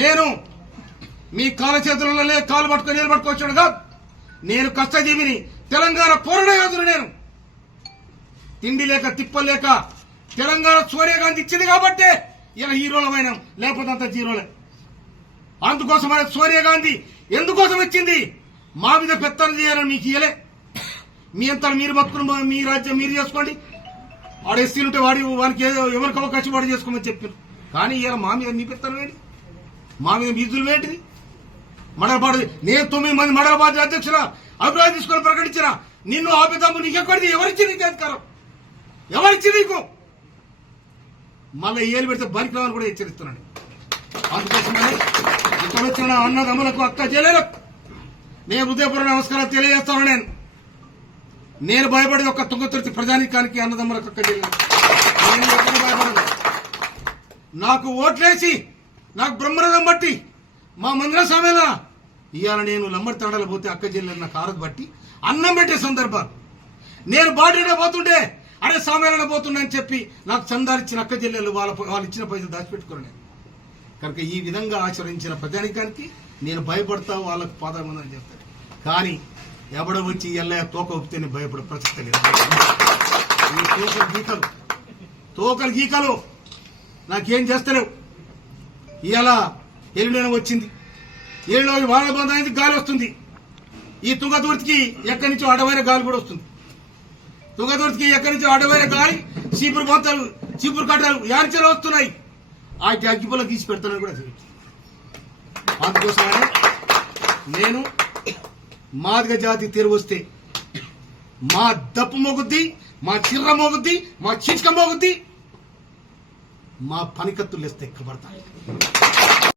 నేను మీ కాల చేతులలో కాలు పట్టుకొని నీళ్ళు పట్టుకొచ్చాడు కాదు. నేను కష్టజీవిని, తెలంగాణ పోరాట యోధుడు. నేను తిండి లేక తిప్పలేక తెలంగాణ సోనియా గాంధీ ఇచ్చింది కాబట్టే ఇలా హీరోలమైన, లేకపోతే అంత జీరోలే. అందుకోసమైన సోనియా గాంధీ ఎందుకోసం ఇచ్చింది? మా మీద పెత్తనం చేయాలని మీకు ఇయ్యలే. మీ అంతా మీరు బతుకుని మీ రాజ్యం మీరు చేసుకోండి. వాడు ఎస్సీలు ఉంటే వానికి ఎవరికి అవకాశం వాడు చేసుకోమని చెప్పారు. కానీ ఇలా మా మీద మీ పెత్తనం ఏంటి? మా మీద మీజులు ఏంటిది? మండలపాడు నేను 9 మంది మండల పార్టీ అధ్యక్షుల అభిప్రాయం తీసుకొని ప్రకటించిన నిన్ను ఆపిదాము నీకెక్కడిది? ఎవరిచ్చి నీకు అధికారం? ఎవరిచ్చి నీకు? మళ్ళీ ఏలు పెడితే బరికి రావాలని కూడా హెచ్చరిస్తున్నాను. అందుకోసమని ఇక్కడ వచ్చిన అన్నదమ్ములకు, అక్క చెల్లెలకు నేను హృదయపూర్వక నమస్కారం తెలియజేస్తాను. నేను భయపడేది ఒక్క తుంగతుర్తి ప్రజానీకానికి, అన్నదమ్ములకు, అక్క చెల్లెలకు. నేను ఎక్కడ భయపడను. నాకు ఓట్లేసి నాకు బ్రహ్మరథం బట్టి మా మందిర సమయంలో ఇవాళ నేను లంబడి తండలు పోతే అక్క చెల్లెలు నాకు ఆరదు బట్టి అన్నం పెట్టే సందర్భాలు. నేను బాడీలో పోతుంటే అరే సామేళన పోతున్నా అని చెప్పి నాకు చందాలు ఇచ్చిన అక్క చెల్లెలు వాళ్ళు ఇచ్చిన పైసలు దాచిపెట్టుకోరు. నేను కనుక ఈ విధంగా ఆచరించిన ప్రజానికానికి నేను భయపడతా, వాళ్ళకు పాదమందని చెప్తాను. కానీ ఎవడో వచ్చి ఎల్లయ్య తోక ఒప్పితే నేను భయపడే ప్రసక్తి లేదు. ఈ తోకలు గీకలు నాకేం చేస్తలేవు. ఇవాళ ఎల్లుడైనా వచ్చింది, ఏళ్ళలో వాన బంధ అనేది గాలి వస్తుంది. ఈ తుంగతుర్తికి ఎక్కడి నుంచో అడవైన గాలి కూడా వస్తుంది. తుంగతుర్తికి ఎక్కడి నుంచో అడవైన గాలి, చీపురు బొంతలు, చీపురు కట్టలు యాంచలు వస్తున్నాయి. ఆ అగ్గిపుల్ల తీసి పెడతానని కూడా తెలుసు. అందుకోసమే నేను మాదిగ జాతి తెరువు వస్తే మా దప్పు మోగుద్ది, మా చిర్ర మోగుద్ది, మా చిచ్క మోగుద్ది, మా పనికత్తులు వేస్తే ఎక్కబడతాయి.